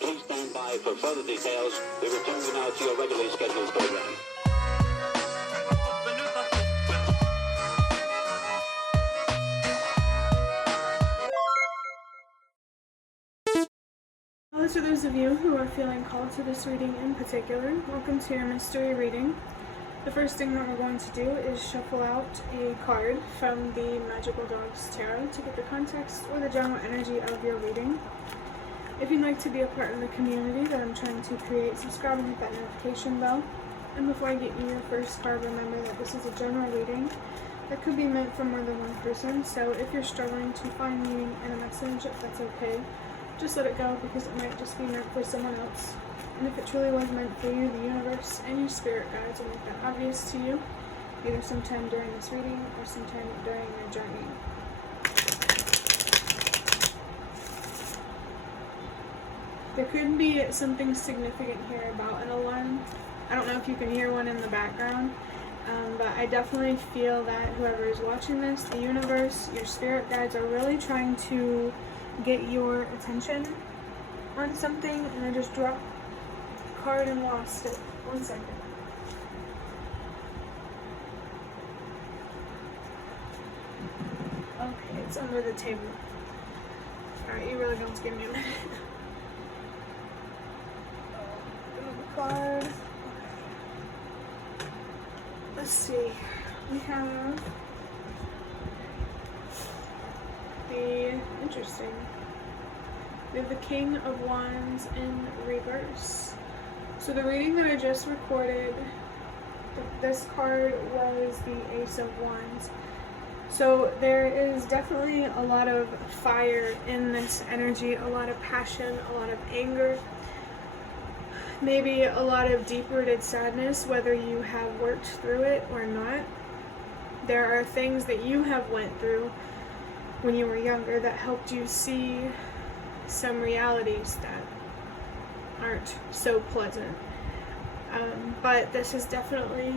Please stand by for further details. We return you now to your regularly scheduled program. Hello to those of you who are feeling called to this reading in particular. Welcome to your mystery reading. The first thing that we're going to do is shuffle out a card from the Magical Dogs Tarot to get the context or the general energy of your reading. If you'd like to be a part of the community that I'm trying to create, subscribe and hit that notification bell. And before I get you your first card, remember that this is a general reading that could be meant for more than one person. So if you're struggling to find meaning in a message, that's okay. Just let it go, because it might just be meant for someone else. And if it truly was meant for you, the universe and your spirit guides will make that obvious to you, either sometime during this reading or sometime during your journey. There could be something significant here about an alarm. I don't know if you can hear one in the background, but I definitely feel that whoever is watching this, the universe, your spirit guides are really trying to get your attention on something. And I just dropped the card and lost it. 1 second. Okay, it's under the table. Alright, you really don't give me a minute. Card. Okay. Let's see. We have interesting. We have the King of Wands in reverse. So the reading that I just recorded, this card was the Ace of Wands. So there is definitely a lot of fire in this energy, a lot of passion, a lot of anger, maybe a lot of deep-rooted sadness, whether you have worked through it or not. There are things that you have went through when you were younger that helped you see some realities that aren't so pleasant. But this is definitely,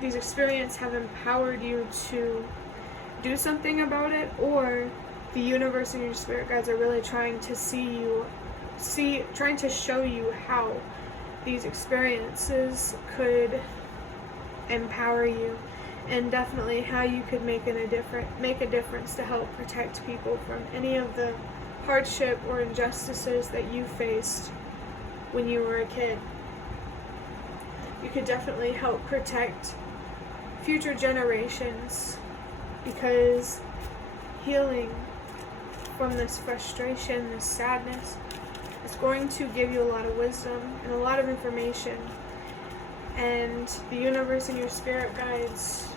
these experiences have empowered you to do something about it, or the universe and your spirit guides are really trying to trying to show you how these experiences could empower you, and definitely how you could make a difference to help protect people from any of the hardship or injustices that you faced when you were a kid. You could definitely help protect future generations, because healing from this frustration, this sadness, is going to give you a lot of wisdom and a lot of information. And the universe and your spirit guides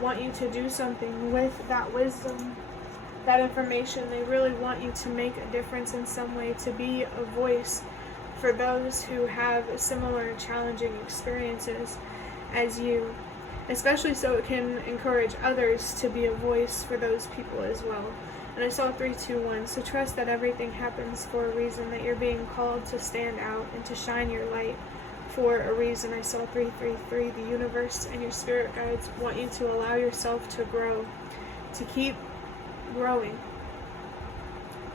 want you to do something with that wisdom, that information. They really want you to make a difference in some way, to be a voice for those who have similar challenging experiences as you, especially so it can encourage others to be a voice for those people as well. And I saw 3, 2, 1, so trust that everything happens for a reason, that you're being called to stand out and to shine your light for a reason. I saw 3, 3, 3. The universe and your spirit guides want you to allow yourself to grow, to keep growing,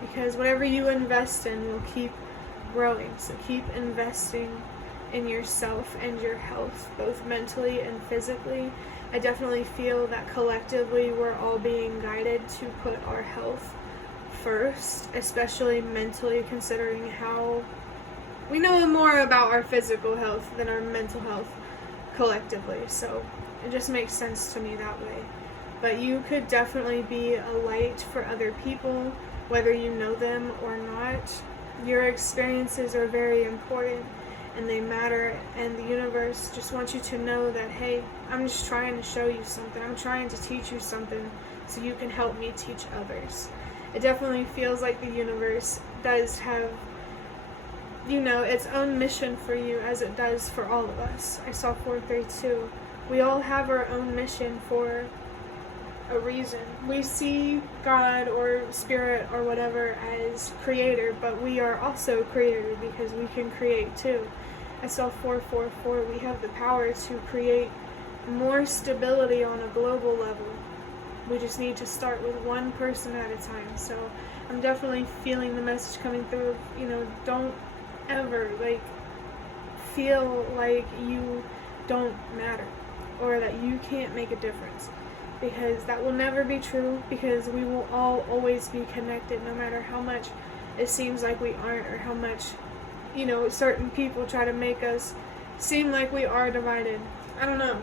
because whatever you invest in will keep growing. So keep investing in yourself and your health, both mentally and physically. I definitely feel that collectively we're all being guided to put our health first, especially mentally, considering how we know more about our physical health than our mental health collectively. So it just makes sense to me that way. But you could definitely be a light for other people, whether you know them or not. Your experiences are very important and they matter, and the universe just wants you to know that, hey, I'm just trying to show you something. I'm trying to teach you something so you can help me teach others. It definitely feels like the universe does have, its own mission for you, as it does for all of us. I saw 432. We all have our own mission for a reason. We see God or spirit or whatever as creator, but we are also creator because we can create too. I saw 444. We have the power to create more stability on a global level. We just need to start with one person at a time. So I'm definitely feeling the message coming through. Don't ever feel like you don't matter or that you can't make a difference, because that will never be true, because we will all always be connected, no matter how much it seems like we aren't, or how much certain people try to make us seem like we are divided. I don't know.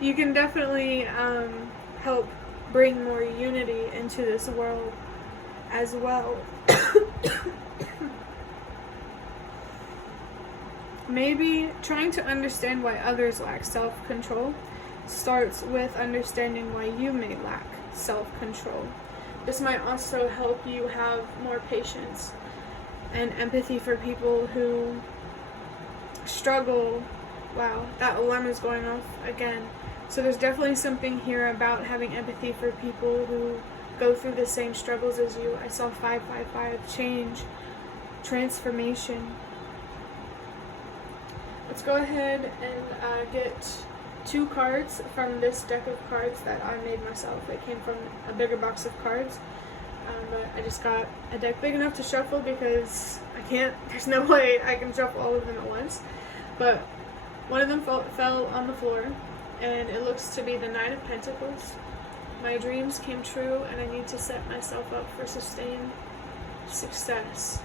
You can definitely help bring more unity into this world as well. Maybe trying to understand why others lack self-control starts with understanding why you may lack self-control. This might also help you have more patience and empathy for people who struggle. Wow, that alarm is going off again. So there's definitely something here about having empathy for people who go through the same struggles as you. I saw 555, change, transformation. Let's go ahead and get 2 cards from this deck of cards that I made myself. It came from a bigger box of cards, but I just got a deck big enough to shuffle because there's no way I can shuffle all of them at once. But one of them fell on the floor, and it looks to be the Nine of Pentacles. My dreams came true, and I need to set myself up for sustained success.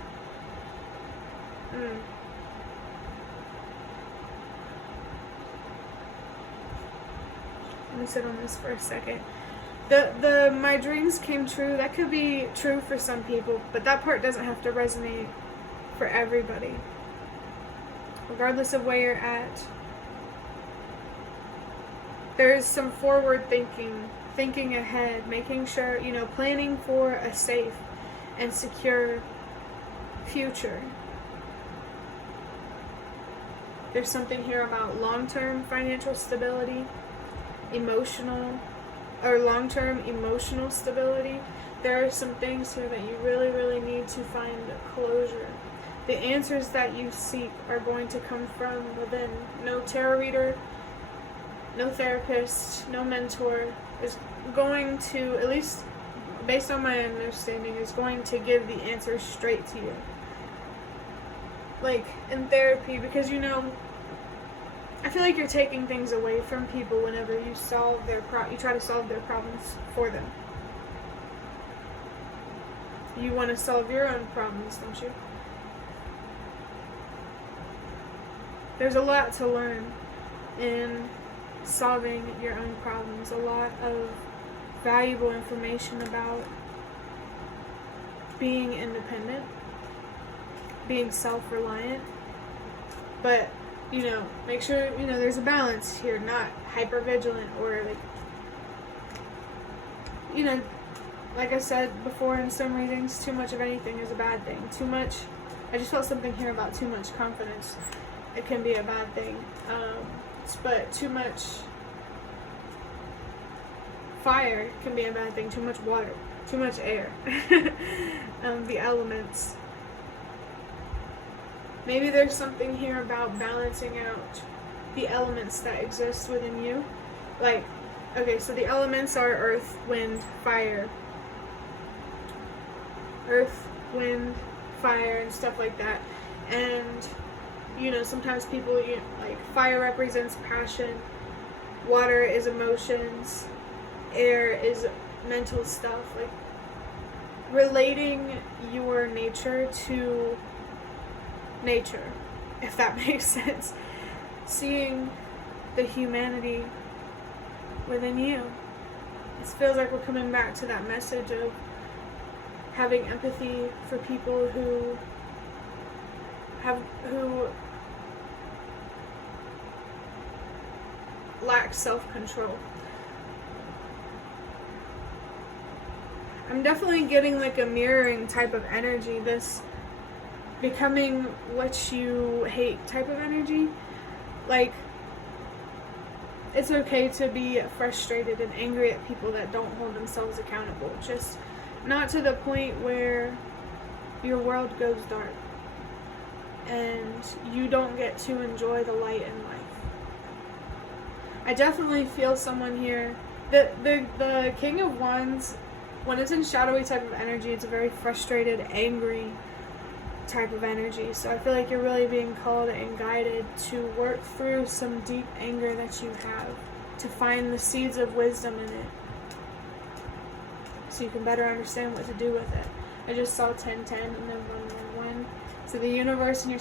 Let me sit on this for a second. The my dreams came true, that could be true for some people, but that part doesn't have to resonate for everybody. Regardless of where you're at, there's some forward thinking ahead, making sure, planning for a safe and secure future. There's something here about long-term financial stability, long-term emotional stability. There are some things here that you really, really need to find closure. The answers that you seek are going to come from within. No tarot reader, no therapist, no mentor is going to, at least based on my understanding, is going to give the answers straight to you. Like in therapy, because I feel like you're taking things away from people whenever you you try to solve their problems for them. You want to solve your own problems, don't you? There's a lot to learn in solving your own problems. A lot of valuable information about being independent, being self-reliant, but make sure there's a balance here, not hyper vigilant or like I said before in some readings, too much of anything is a bad thing. I just felt something here about too much confidence. It can be a bad thing, but too much fire can be a bad thing. Too much water, too much air, the elements. Maybe there's something here about balancing out the elements that exist within you. So the elements are earth, wind, fire. Earth, wind, fire, and stuff like that. And, sometimes people, fire represents passion, water is emotions, air is mental stuff. Relating your nature to nature, if that makes sense. Seeing the humanity within you. It feels like we're coming back to that message of having empathy for people who lack self-control. I'm definitely getting a mirroring type of energy, this becoming what you hate type of energy. It's okay to be frustrated and angry at people that don't hold themselves accountable, just not to the point where your world goes dark and you don't get to enjoy the light in life. I definitely feel someone here The King of Wands, when it's in shadowy type of energy, it's a very frustrated, angry type of energy. So I feel like you're really being called and guided to work through some deep anger that you have, to find the seeds of wisdom in it, so you can better understand what to do with it. I just saw 1010 and then 111. So the universe and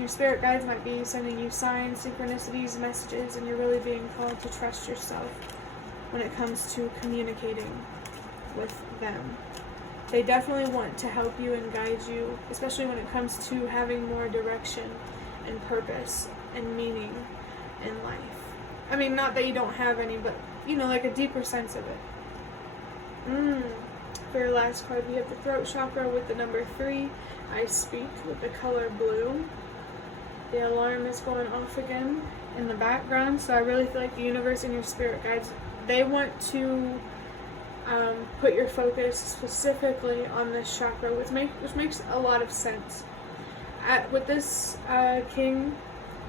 your spirit guides might be sending you signs, synchronicities, messages, and you're really being called to trust yourself when it comes to communicating with them. They definitely want to help you and guide you, especially when it comes to having more direction and purpose and meaning in life. I mean, not that you don't have any, but, like a deeper sense of it. For your last card, we have the throat chakra with the number 3. I speak with the color blue. The alarm is going off again in the background, so I really feel like the universe and your spirit guides, they want to put your focus specifically on this chakra, which makes a lot of sense. With this King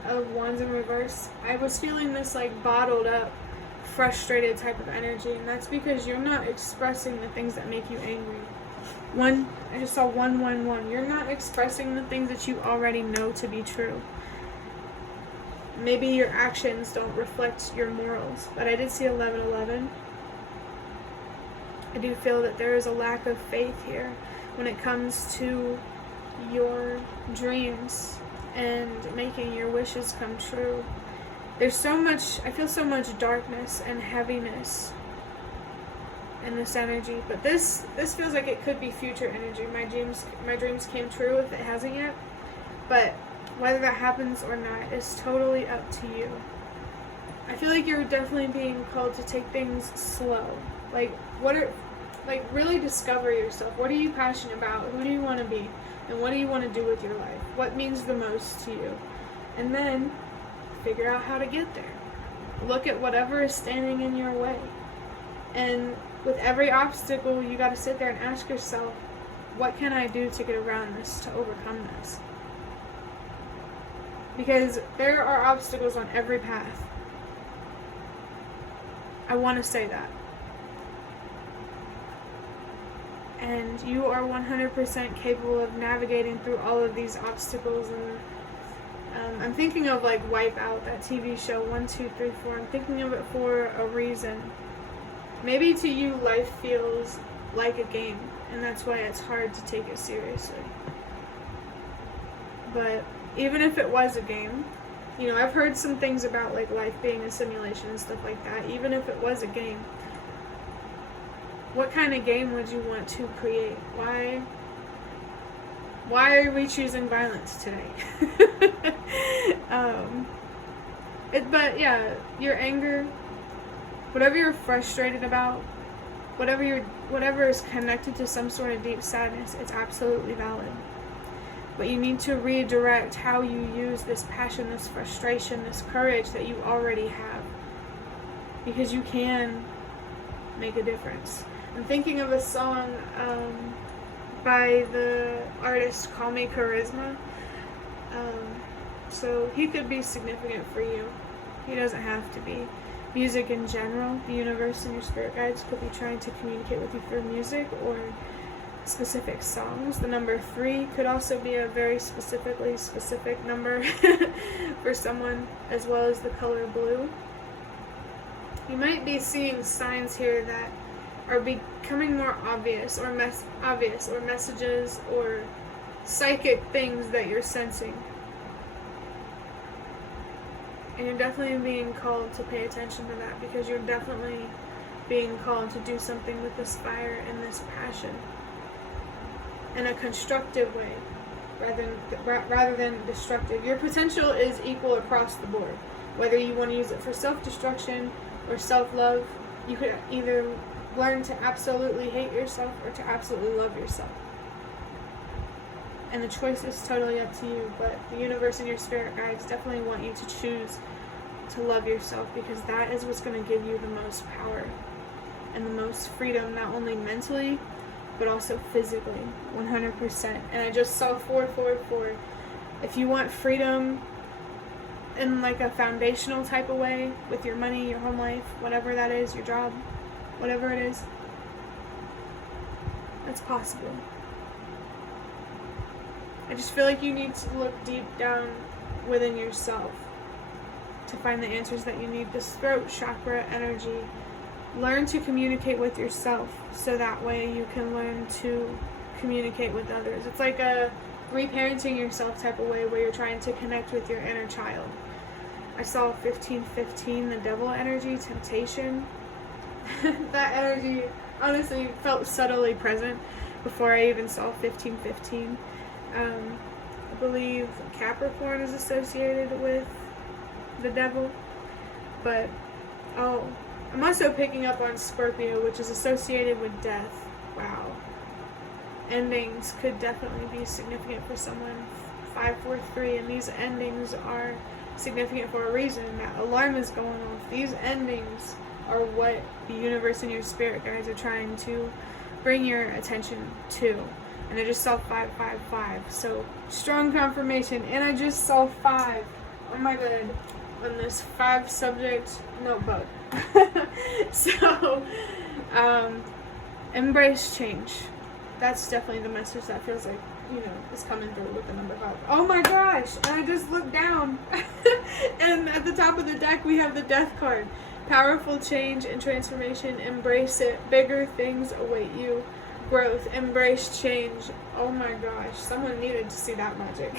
of Wands in reverse, I was feeling this like bottled up, frustrated type of energy, and that's because you're not expressing the things that make you angry. I just saw 111. You're not expressing the things that you already know to be true. Maybe your actions don't reflect your morals, but I did see 1111. I do feel that there is a lack of faith here when it comes to your dreams and making your wishes come true. There's so much, I feel so much darkness and heaviness in this energy, but this feels like it could be future energy. My dreams came true if it hasn't yet, but whether that happens or not is totally up to you. I feel like you're definitely being called to take things slow. Really discover yourself. What are you passionate about? Who do you want to be? And what do you want to do with your life? What means the most to you? And then figure out how to get there. Look at whatever is standing in your way. And with every obstacle, you got to sit there and ask yourself, what can I do to get around this, to overcome this? Because there are obstacles on every path. I want to say that. And you are 100% capable of navigating through all of these obstacles. And I'm thinking of like Wipeout, that TV show, 1, 2, 3, 4. I'm thinking of it for a reason. Maybe to you, life feels like a game, and that's why it's hard to take it seriously. But even if it was a game, I've heard some things about like life being a simulation and stuff like that. Even if it was a game, what kind of game would you want to create? Why are we choosing violence today? But yeah, your anger, whatever you're frustrated about, whatever is connected to some sort of deep sadness, it's absolutely valid. But you need to redirect how you use this passion, this frustration, this courage that you already have, because you can make a difference. I'm thinking of a song by the artist Call Me Charisma. So he could be significant for you. He doesn't have to be. Music in general, the universe and your spirit guides could be trying to communicate with you through music or specific songs. The number 3 could also be a very specific number for someone, as well as the color blue. You might be seeing signs here that are becoming more obvious, or messages or psychic things that you're sensing. And you're definitely being called to pay attention to that, because you're definitely being called to do something with this fire and this passion in a constructive way rather than destructive. Your potential is equal across the board. Whether you want to use it for self-destruction or self-love, you could either learn to absolutely hate yourself or to absolutely love yourself. And the choice is totally up to you, but the universe and your spirit guides definitely want you to choose to love yourself, because that is what's going to give you the most power and the most freedom, not only mentally, but also physically, 100%. And I just saw 444. If you want freedom in like a foundational type of way with your money, your home life, whatever that is, your job, whatever it is, that's possible. I just feel like you need to look deep down within yourself to find the answers that you need. This throat chakra energy, learn to communicate with yourself so that way you can learn to communicate with others. It's like a reparenting yourself type of way where you're trying to connect with your inner child. I saw 1515, the devil energy, temptation. That energy honestly felt subtly present before I even saw 1515. I believe Capricorn is associated with the devil, but I'm also picking up on Scorpio, which is associated with death. Wow. Endings could definitely be significant for someone. 543, and these endings are significant for a reason. That alarm is going off. These endings are what the universe and your spirit guides are trying to bring your attention to. And I just saw 555, so strong confirmation. And I just saw 5 on my bed on this 5 subject notebook. So embrace change. That's definitely the message that feels like, is coming through with the number 5. Oh my gosh, and I just looked down and at the top of the deck we have the death card. Powerful change and transformation. Embrace it. Bigger things await you. Growth. Embrace change. Oh my gosh, someone needed to see that magic.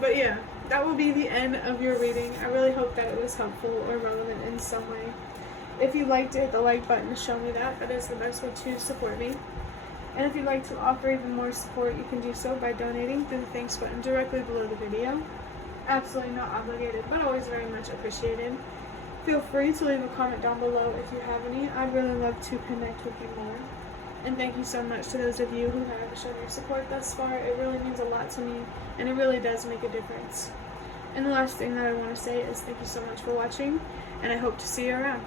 But yeah, that will be the end of your reading. I really hope that it was helpful or relevant in some way. If you liked it, hit the like button to show me that. That is the best way to support me. And if you'd like to offer even more support, you can do so by donating through the thanks button directly below the video. Absolutely not obligated, but always very much appreciated. Feel free to leave a comment down below if you have any. I'd really love to connect with you more. And thank you so much to those of you who have shown your support thus far. It really means a lot to me, and it really does make a difference. And the last thing that I want to say is thank you so much for watching, and I hope to see you around.